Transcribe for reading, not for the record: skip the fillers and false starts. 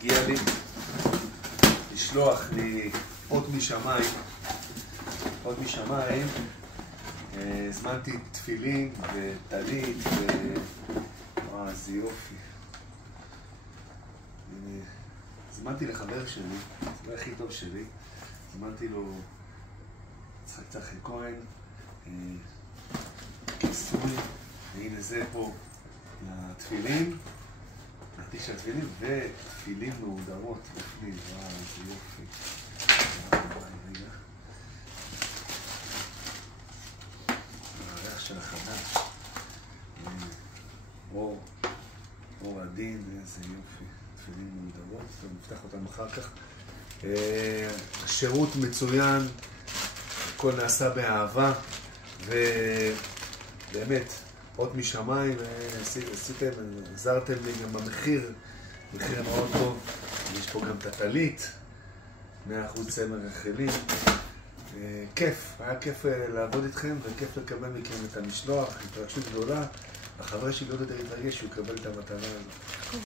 הגיע לי לשלוח לי אות משמיים. הזמנתי תפילין וטלית איזה יופי. הזמנתי לחבר שלי, זה הכי טוב שלי, הזמנתי לו יצחק צחי כהן, כיסוי, והנה זה פה לתפילין, נתיש התפילין ותפילין מהודרות בפנים, איזה יופי. רגע. הריח של החדש, אור עדין, איזה יופי. תפילין מהודרות, נפתח אותם אחר כך. שירות מצוין, הכל נעשה באהבה, ובאמת, אות משמיים, עזרתם לי גם במחיר, מחיר מאוד טוב. יש פה גם תטלית, 100% צמר רחלים. כיף, היה כיף לעבוד איתכם וכיף לקבל מכם את המשלוח, התרגשות גדולה. החבר שלי עוד יותר התרגש שהוא יקבל את המתנה הזאת.